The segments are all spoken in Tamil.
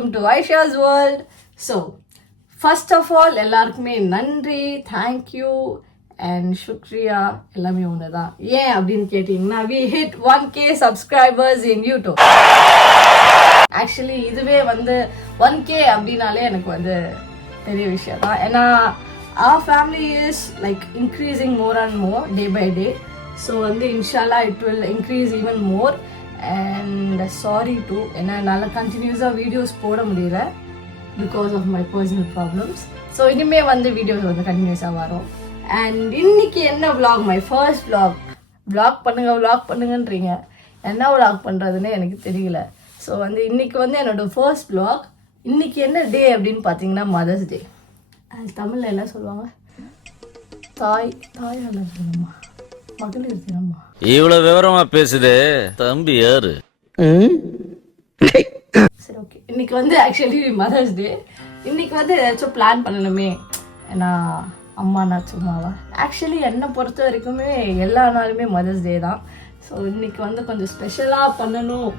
welcome to Aisha's World. So, first of all, எல்லாருக்குமே நன்றி, thank you and shukriya எல்லாமே ஒண்ணுதான். ஏன் அப்படின்னு கேட்டீங்கன்னா, we hit 1k subscribers in YouTube. Actually, இதுவே வந்து 1k அப்படின்னாலே எனக்கு வந்து பெரிய விஷயம் தான். ஏன்னா our family is like increasing more and more day by day. So வந்து inshallah it will increase even more. And sorry to ஏன்னா என்னால் கண்டினியூஸாக வீடியோஸ் போட முடியல because of my personal problems. So இனிமேல் வந்து வீடியோஸ் வந்து கண்டினியூஸாக வரும். அண்ட் இன்னைக்கு என்ன vlog, மை ஃபர்ஸ்ட் vlog பண்ணுங்கன்றீங்க, என்ன vlog பண்ணுறதுன்னு எனக்கு தெரியல. ஸோ வந்து இன்னைக்கு வந்து என்னோடய ஃபர்ஸ்ட் vlog. இன்னைக்கு என்ன டே அப்படின்னு பார்த்தீங்கன்னா மதர்ஸ் டே. அது தமிழில் என்ன சொல்லுவாங்க, தாயாளர் தினமா, மகளிர் தினமா. இவ்வளவு விவரமா பேசுதே தம்பி யாரு? சரி, ஓகே. இன்னைக்கு வந்து ஆக்சுவலி மதர்ஸ் டே. இன்னைக்கு வந்து ஏதாச்சும் பிளான் பண்ணணுமே. ஏன்னா அம்மா நான் சும்மாவா. ஆக்சுவலி என்னை பொறுத்த வரைக்குமே எல்லா நாளுமே மதர்ஸ் டே தான். ஸோ இன்னைக்கு வந்து கொஞ்சம் ஸ்பெஷலாக பண்ணணும்.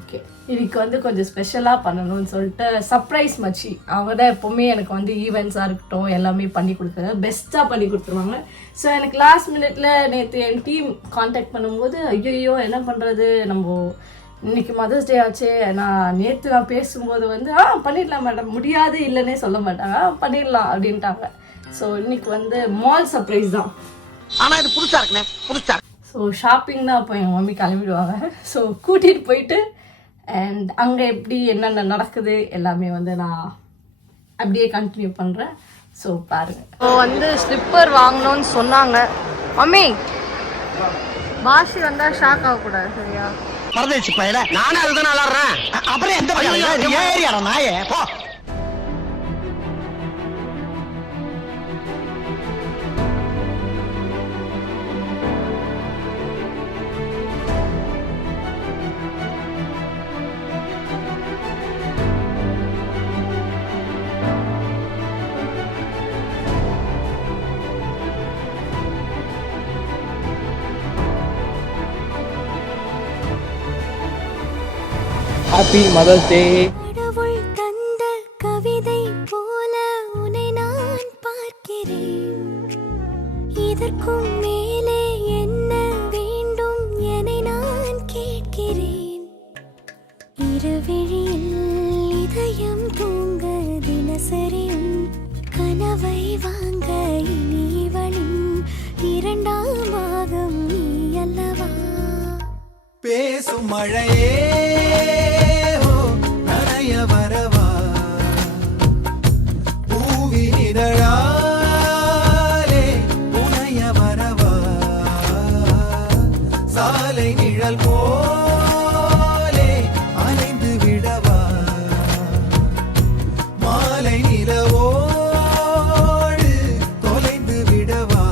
ஓகே, இன்னைக்கு வந்து கொஞ்சம் ஸ்பெஷலாக பண்ணணும்னு சொல்லிட்டு சர்ப்ரைஸ் மச்சி அவங்க தான் எப்போவுமே எனக்கு வந்து ஈவெண்ட்ஸாக இருக்கட்டும் எல்லாமே பண்ணி கொடுக்குறது பெஸ்ட்டாக பண்ணி கொடுத்துருவாங்க. ஸோ எனக்கு லாஸ்ட் மினிட்ல நேற்று என் டீம் காண்டாக்ட் பண்ணும்போது ஐயோ என்ன பண்ணுறது, நம்ம இன்னைக்கு மதர்ஸ் டே ஆச்சு. நான் நேற்று நான் பேசும்போது வந்து பண்ணிடலாம் மேடம், முடியாது இல்லைன்னே சொல்ல மாட்டாங்க, பண்ணிடலாம் அப்படின்ட்டாங்க. ஸோ இன்னைக்கு வந்து மால் சர்ப்ரைஸ் தான். ஆனால் இது புதுசாக இருக்குண்ணே, புதுசா. ஸோ ஷாப்பிங் தான் அப்போ எங்கள் மம்மி கிளம்பிடுவாங்க. ஸோ கூட்டிகிட்டு போயிட்டு அண்ட் அங்கே எப்படி என்னென்ன நடக்குது எல்லாமே வந்து நான் அப்படியே கண்டினியூ பண்ணுறேன். ஸோ பாருங்க. ஸோ வந்து ஸ்லிப்பர் வாங்கணும்னு சொன்னாங்க மம்மி. பாஷி வந்தால் ஷாக் ஆகக்கூடாது, சரியா? பரதேசி பையல நானே அதுதான் விளாடுறேன். அப்புறம் எந்த ஏரியாடா நாயே போ. Happy mother's day. கடவுள் தந்த கவிதை போல உன்னை நான் பார்க்கிறேன். இதற்கும் மேலே என்ன வேண்டும் என நான் கேட்கிறேன். இருவிழியில் இதயம் தூங்க தினசரியும் கனவை வாங்க இனி இவளின் இரண்டாம் பாகம் நீ அல்லவா? பேசும் மழையே நனைய வரவா, பூவின் இதழாலே புனைய வரவா, சாலை நிழல் போலே அலைந்து விடவா, மாலை நிலவோடு தொலைந்து விடவா.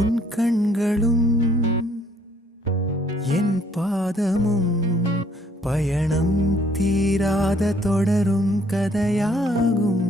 உன் கண்களும் என் பாதமும் பயணம் தீராத தொடரும் கதையாகும்.